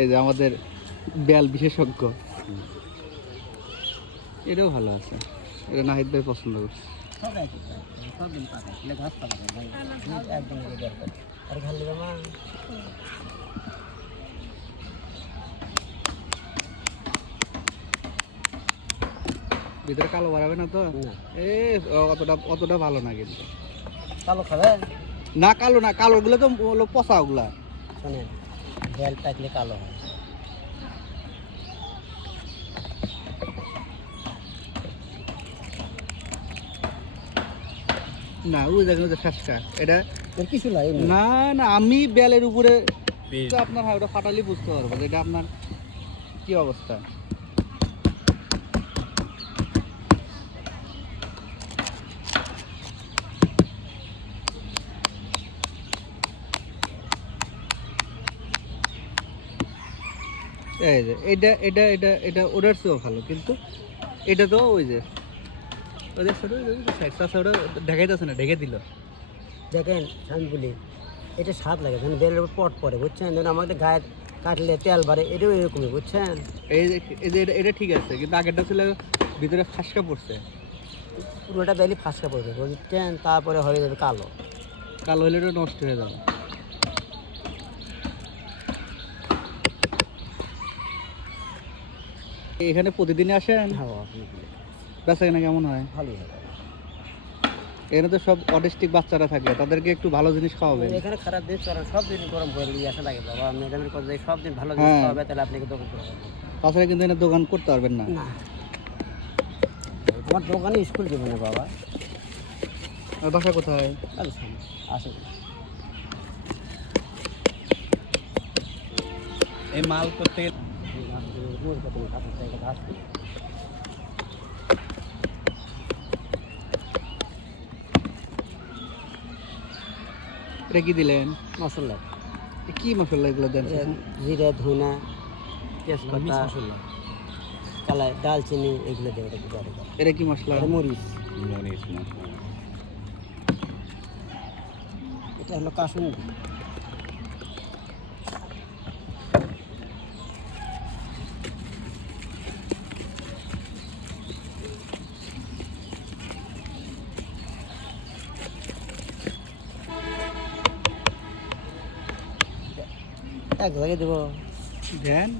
এই যে আমাদের বেল বিশেষজ্ঞ, এটাও ভালো আছে, এটা নাহিদ ভাই পছন্দ করছে। ভিতরে কালো বাড়াবে না তো? অতটা ভালো না কিন্তু। কালো খাবে না, কালো না, কালো গুলো তো হলো পচা, ওগুলা শোনেন বেল পাকলে কালো হয়। না, ওই দেখেন যে ফ্যাসকা, এটা এর কিছু নাই। না না, আমি বেলের উপরে আপনার হয় ওটা ফাটালি বুঝতে পারবো যে এটা আপনার কি অবস্থা। এই যে এটা এটা এটা এটা ওটার চেয়েও ভালো, কিন্তু এটা তো ওই যে ওদের ছোট ওটা ঢেকাইতেছে না, ঢেকে দিল। দেখেন আমি বলি এটা স্বাদ লাগে, যখন বেলের উপর পট পরে বুঝছেন, যখন আমাদের গায়ে কাটলে তেল বাড়ে, এটাও এরকমই বুঝছেন। এই যে এটা ঠিক আছে, কিন্তু আগেরটা ছিল ভিতরে ফাঁসকা পড়ছে, পুরোটা বেলি ফাঁসকা পড়বে বুঝছেন, তারপরে হয়ে যাবে কালো। কালো হলে এটা নষ্ট হয়ে যাবে। এখানে প্রতিদিনই আসেন? বেচা কেনা কেমন হয়? ভালোই হবে। এখানে তো সব অটিস্টিক বাচ্চারা থাকে, তাদেরকে একটু ভালো জিনিস খাওয়াবেন। এখানে খারাপ জিনিস করেন, সব দিন গরম করে দিয়ে আসা লাগে বাবা, আপনি এখানে কথা সব দিন ভালো জিনিস খাওয়াবে, তাহলে আপনাকে দোকান করে দেবেন। তাছাড়া কিন্তু এখানে দোকান করতে পারবেন না। আমার দোকানে স্কুল জীবনে বাবা। আর বাসা কোথায়? আসে এই মাল করতে এটা কি দিলেন? মশলা। কি মশলা এগুলো দেন? জিরা, ধনা, তেজপাতা, কালাই, দালচিনি, এগুলো দেবে। এটা কি মশলা? মরিচ। এটা হলো কাসুন্দি। এক জায়গায় দেবো দেন।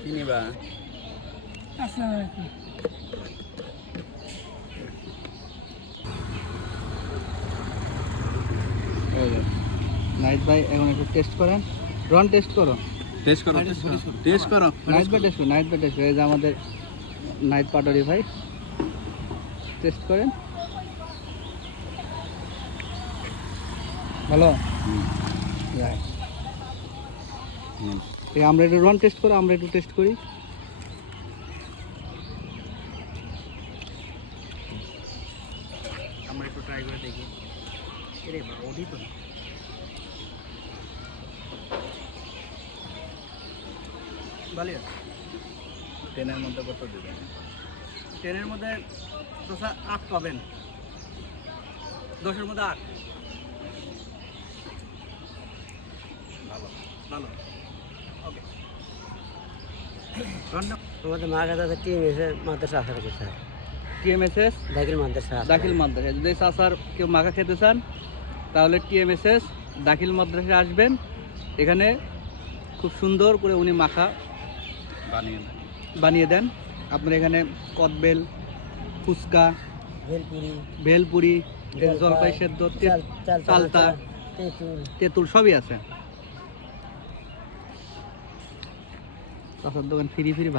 কি নিবা? নাইট ভাই এখন একটু টেস্ট করেন, রন টেস্ট করো, টেস্ট করো, টেস্ট করো, নাইট ভাই টেস্ট করো, নাইট ভাই টেস্ট করো। এই যে আমাদের নাইট পাটোয়ারি ভাই টেস্ট করেন। ভালো? আমরা একটু রন টেস্ট করো, আমরা একটু টেস্ট করি। আমরা একটু ট্রাই করে দেখি। এরে বাবা, ওঠি তো ভালো। 10-এর মধ্যে কত দেবেন? 10-এর মধ্যে 8 পাবেন, 10-এর মধ্যে 8। ভালো ভালো, ওকে। আমাদের মা কাছে টিএমএস মাদ্রাসা আসার কথা। টিএমএসএস দাখিল মাদ্রাসা, দাখিল মাদ্রাসা। যদি চাচার কেউ মাখা খেতে চান তাহলে টিএমএসএস দাখিল মাদ্রাসায় আসবেন। এখানে খুব সুন্দর করে উনি মাখা বানিয়ে দেন। আপনার এখানে কদবেল, ফুচকা, ভেলপুরি, জলপাই সেদ্ধ, চালতা, তেঁতুল সবই আছে। চাচার দোকান ফ্রি ফ্রি।